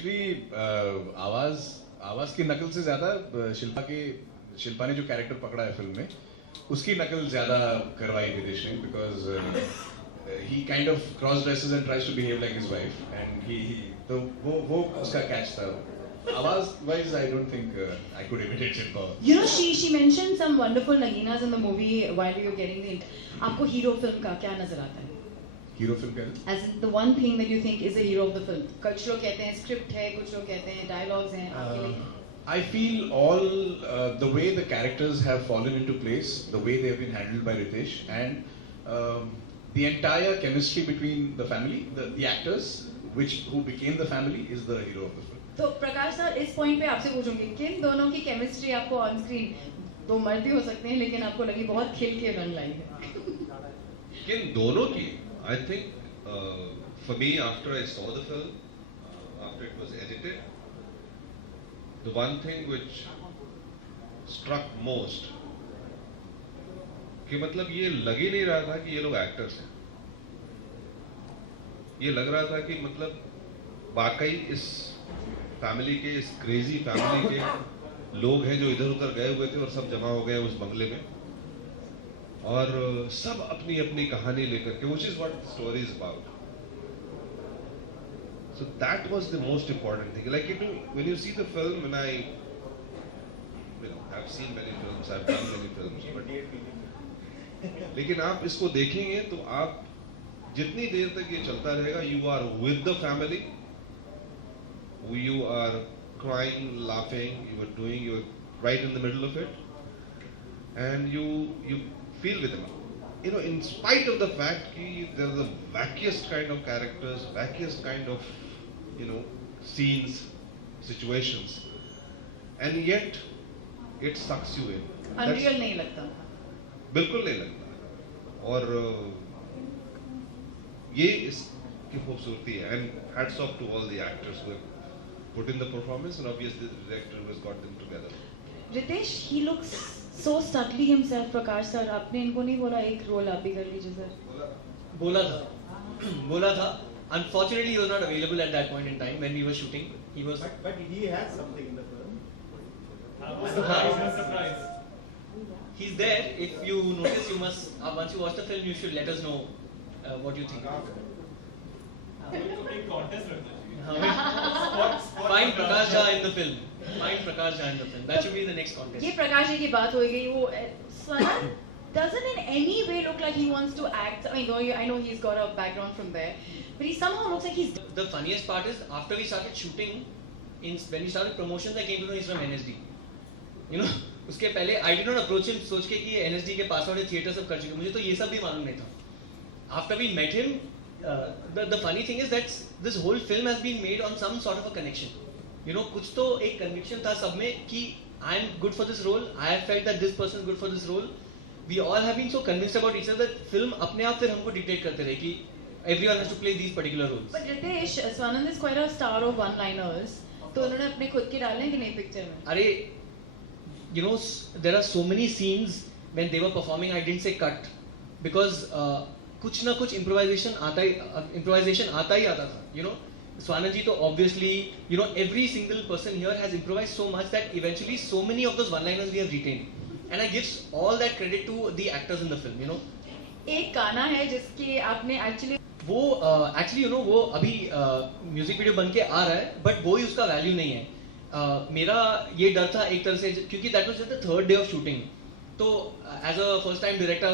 Actually आवाज की नकल से ज्यादा शिल्पा ने जो कैरेक्टर पकड़ा है फिल्म में उसकी नकल ज्यादा करवाई रितेश ने, because he kind of cross dresses and tries to behave like his wife and he तो वो उसका कैच था. आवाज wise I don't think I could imitate Shilpa. You know, she mentioned some wonderful naginas in the movie while you were getting the. आपको hero film का क्या नजर आता है? हीरो फिल्म का As in the one thing that you think is a hero of the film. कुछ लोग कहते हैं स्क्रिप्ट है, कुछ लोग कहते हैं डायलॉग्स हैं. आपके लिए I feel all the way the characters have fallen into place, the way they have been handled by Ritesh, and the entire chemistry between the family, the actors, who became the family, is the hero of the film. तो प्रकाश sir इस point पे आपसे पूछूंगी किन दोनों की chemistry आपको on screen, दो मर्द भी हो सकते हैं लेकिन आपको लगी बहुत खिल के रंग लाई है? किन दोनों की? I think for me, after I saw the film, after it was edited, the one thing which struck most कि मतलब ये लग ही नहीं रहा था कि ये लोग एक्टर्स हैं. ये लग रहा था कि मतलब वाकई इस फैमिली के, इस क्रेजी फैमिली के लोग हैं जो इधर उधर गए हुए थे और सब जमा हो गए उस बंगले में और सब अपनी अपनी कहानी लेकर के, which is what the story is about. So that was the most important thing. Like when you see the film, when I've seen many films, I've done many films, but लेकिन आप इसको देखेंगे तो आप जितनी देर तक ये चलता रहेगा, you are with the family, you are crying, laughing, you're right in the middle of it, and you feel with them. You know, in spite of the fact that there are the wackiest kind of characters, wackiest kind of, scenes, situations, and yet it sucks you in. Unreal नहीं लगता? बिल्कुल नहीं लगता. और ये इसकी खूबसूरती है. And hats off to all the actors who have put in the performance, and obviously the director who has got them together. Ritesh, he looks so studly himself. Prakash sir, आपने इनको नहीं बोला एक रोल आप भी कर लीजिए सर? बोला था. Unfortunately, he was not available at that point in time when we were shooting. He was. But he has something in the film. Surprise. He's there. If you notice, you must. Once you watch the film, you should let us know what you think. Find Prakash Jha in the film. Find Prakash Jha in the film. That should be the next contest. ये प्रकाश जी की बात हो गई. वो स्वनम doesn't in any way look like he wants to act. I mean, I know he's got a background from there, but he somehow looks like he's. The funniest part is after we started shooting, when we started promotions, I came to know he's from NSD. You know, उसके पहले I did not approach him सोच के कि NSD के पास वाले theatre सब कर चुके, मुझे तो ये सब भी मालूम नहीं था. After we met him, the funny thing is that this whole film has been made on some sort of a connection. You know, कुछ तो एक conviction था सब में कि I am good for this role. I have felt that this person is good for this role. We all have been so convinced about each other that film अपने आप फिर हमको dictate करते रहे कि everyone has to play these particular roles. But Ritesh, Swanand is quite a star of one-liners. तो उन्होंने अपने खुद के डाले हैं कि नहीं पिक्चर में? अरे, you know, there are so many scenes when they were performing, I didn't say cut because कुछ ना कुछ improvisation आता ही आता था. You know, Swanand ji तो obviously, you know, every single person here has improvised so much that eventually so many of those one-liners we have retained. And I give all that credit to the actors in the film, you know. एक गाना है जिसके आपने actually you know वो अभी music video बन के आ रहा है, बट वो ही उसका वैल्यू नहीं है. मेरा ये डर था एक तरह से क्योंकि that was just the third day of shooting. तो as a first time director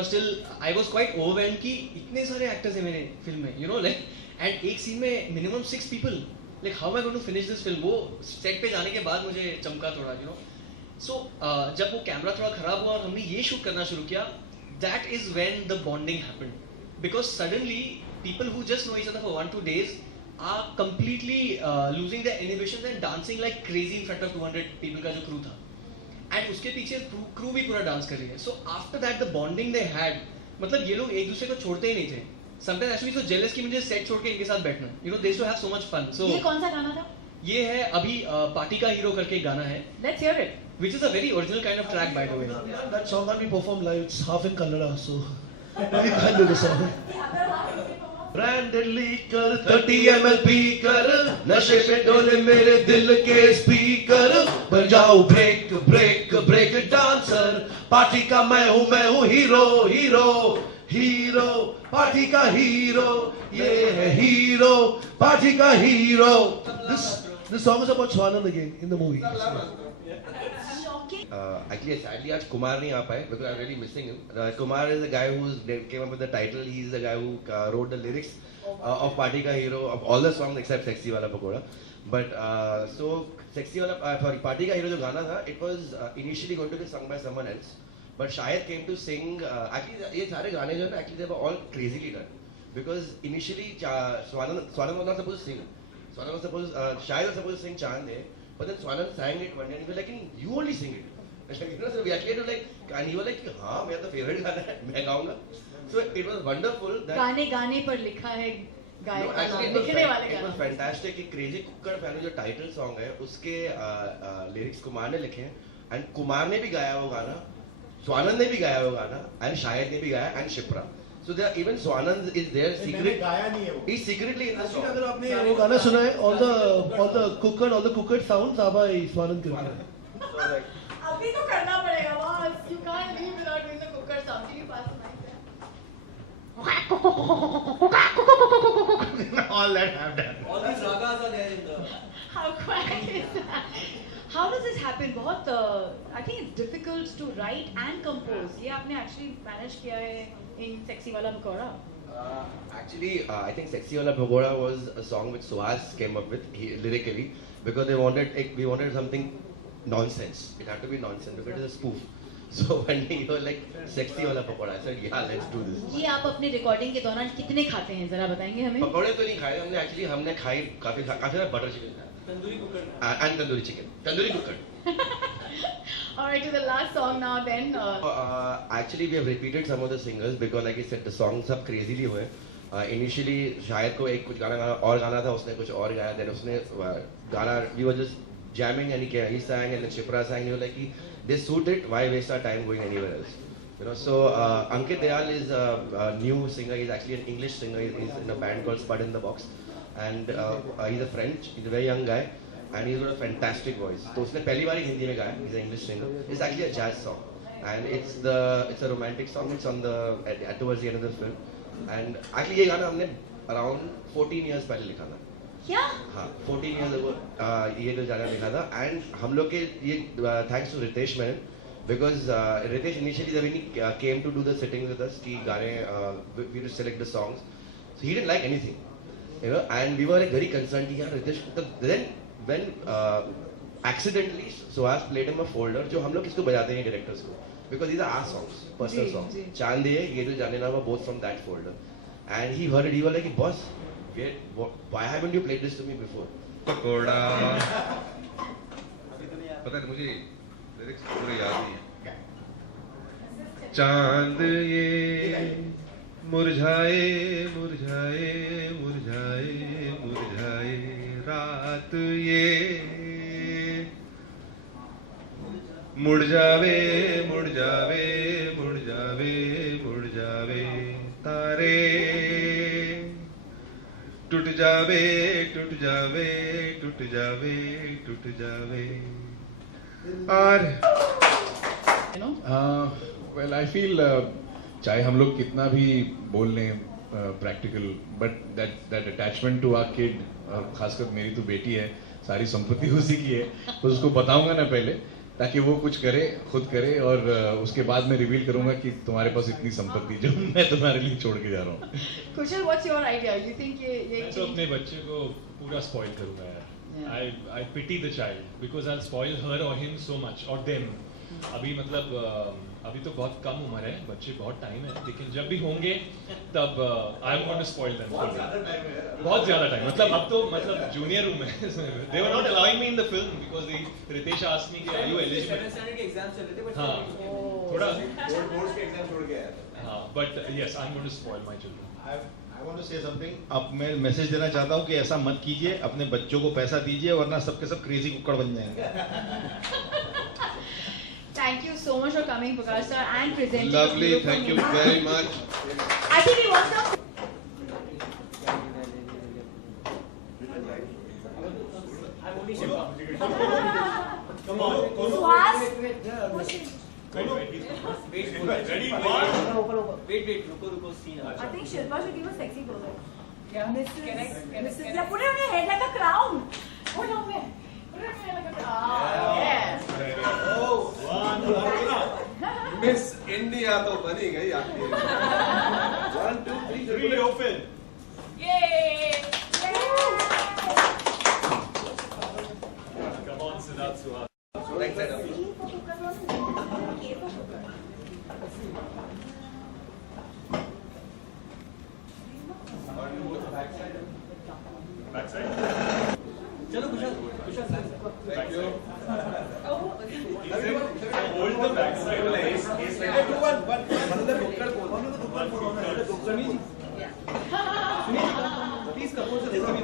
I was quite overwhelmed कि इतने सारे actors हैं मेरे फिल्म में, you know, like, and एक scene में minimum 6 people, like how am I going to finish this film? वो set पे जाने के बाद मुझे चमका थोड़ा, you know. So जब वो कैमरा थोड़ा खराब हुआ और हमने ये शूट करना शुरू किया, that is when the bonding happened, because suddenly people who just know each other for 1-2 days are completely losing their inhibitions and dancing like crazy in front of 200 people का जो crew था, and उसके पीछे crew भी पूरा dance कर रही है. So after that the bonding they had, मतलब ये लोग एक दूसरे को छोड़ते ही नहीं थे. Sometimes actually so jealous कि मुझे set छोड़ के इनके साथ बैठना, you know, they used to have so much fun. So ये कौन सा गाना था? ये है अभी पार्टी का हीरो करके गाना है. Let's hear it. Which is a very original kind of track, by the way. That song can't be performed live. It's half in Kannada, so we can't do the song. Branded liquor 30 ml P कर नशे पे डोले मेरे दिल के speaker बन जाऊं break break break dancer party का मैं हूँ हीरो हीरो हीरो पार्टी का हीरो ये है हीरो पार्टी का hero this song is about Swanand again in the movie. Shocking. Actually, sadly, आज कुमार नहीं आ पाए because I'm really missing him. Kumar is the guy who came up with the title. He's the guy who wrote the lyrics of Party Ka Hero of all the songs except Sexy Wala Pakoda. But so Sexy Wala, sorry, Party Ka Hero जो गाना था, it was initially going to be sung by someone else. But Shahid came to sing. Actually, ये सारे गाने जो है ना, actually they were all crazily done. Because initially Swanand was not supposed to sing. Swanand was supposed, Shahid was supposed to sing Chand hai, but then Swanand sang it one day and he was like, you only sing it. Like, you know, so we actually had to like, and he was like, हाँ, मेरा तो favorite गाना है, मैं गाऊँगा. So it was wonderful that. गाने पर लिखा है गायक No, का actually, नाम, लिखने वाले it का was नाम. fantastic कि Crazy Kukkad Fan जो title song है, उसके lyrics कुमार ने लिखे हैं, and कुमार ने भी गाया वो गाना, स्वानंद ने भी गाया वो गाना, and शाहिद ने भी गाया, and Shipra. So there even Swanand is there secret. गाया नहीं है वो. He's secretly in the song. अगर आपने वो गाना सुना है all the cooked sounds आप स्वानंद करके. अभी तो करना पड़ेगा boss. You can't leave without doing the cooker sound. Can you pass the mic there? All that I've done. All these ragas are there in the. How quiet is that? How does this happen? बहुत I think it's difficult to write and compose. ये आपने actually manage किया है in Sexy Wala Pakoda. Actually, I think Sexy Wala Bhagoda was a song which Suhas came up with lyrically because we wanted something nonsense. It had to be nonsense because it is a spoof. So when you were like Sexy Wala Pakoda, I said yeah, let's do this. जी आप अपने recording के दौरान कितने खाते हैं जरा बताएंगे हमें? पकौड़े तो नहीं खाए हमने खाई काफी बटर चिकन खाया tandoori cooker. and tandoori chicken tandoori cooker. Alright, to the last song now then. Actually, we have repeated some of the singers because, like I said, the songs सब crazily हुए. Initially, शायद को एक कुछ गाना गाना था, उसने कुछ और गाया. Then उसने गाना we were just jamming and he sang and then Shipra sang. He was like, they suit it. Why waste our time going anywhere else? You know. So Ankit Dayal is a new singer. He's actually an English singer. He's in a band called Spud in the Box, and he's a French. He's a very young guy. And he's got a fantastic voice. तो उसने पहली बार ही हिंदी में गाया. He's an English singer. It's actually a jazz song, and it's a romantic song. It's on the towards the end of the film. And actually ये गाना हमने around 14 years पहले लिखा था. क्या? हाँ, 14 years ago ये जो गाना लिखा था. And हम लोग के ये thanks to Ritesh Menon because Ritesh initially when he came to do the sitting with us कि गाने we to select the songs. So he didn't like anything, you know. And we were like very concerned कि यार Ritesh then. When accidentally Suhas played him a folder जो हम लोग किसको बजाते हैं directors को because these are our songs, personal songs. चांद ये दिल जाने ना both from that folder, and he heard it. He was like, boss, why haven't you played this to me before? Pakora पता नहीं मुझे lyrics पूरे याद नहीं है. चांद ये मुरझाए मुरझाए मुरझाए मुरझाए रात ये मुड़ जावे मुड़ जावे मुड़ जावे मुड़ जावे तारे टूट जावे टूट जावे टूट जावे टूट जावे और You know? Well, I feel चाहे हम लोग कितना भी बोल लें practical, but that attachment to our kid, और खासकर मेरी तो बेटी है, सारी संपत्ति उसी की है, तो उसको बताऊंगा ना पहले ताकि वो कुछ करे, खुद करे, और उसके बाद मैं रिवील करूंगा कि तुम्हारे पास इतनी संपत्ति जो मैं तुम्हारे लिए छोड़ के जा रहा हूँ. Kushal, what's your idea? You think ये मैं तो अपने बच्चे को पूरा spoil करूँगा यार. I pity the child because I'll spoil her or him so much or them. अभी मतलब अभी तो बहुत कम उम्र है, बच्चे बहुत टाइम है, लेकिन जब भी होंगे तब I am going to spoil them. बहुत ज़्यादा टाइम मतलब अब तो मतलब जूनियर रूम है. They were not allowing me in the film because Ritesh asked me कि are you eligible. 7th standard के एग्जाम चल रहे थे बट हाँ थोड़ा बोर्ड्स के एग्जाम छोड़ के आया था. हाँ but yes I am going to spoil my children. I want to say something. अब मैं मैसेज देना चाहता हूँ कि ऐसा मत कीजिए, अपने बच्चों को पैसा दीजिए वरना सबके सब क्रेजी कुक्कड़ बन जाएंगे. Thank you so much for coming, Prakash sir, and presenting. Lovely, thank you very much. I think he wants some. I'm only Shilpa. Suhas? Wait, रुको scene. I think Shilpa should give a sexy pose. Yeah. Mrs. Yeah, put it on your head like a crown. Put it on your head like a crown. Yes. Miss India तो बनी गई आपकी 1 2 3 open Yay! Come on, Siddharth Suhas. Right side Backside. चलो Kushal thank you Hold the backside. Please compose the rhythm.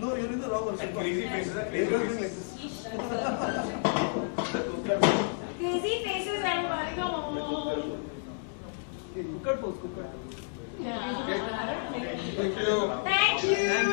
No, you're in the wrong one. crazy faces are You're doing like this. Crazy faces and come on. Cooker pose, cooker. Yeah. Thank you Thank you.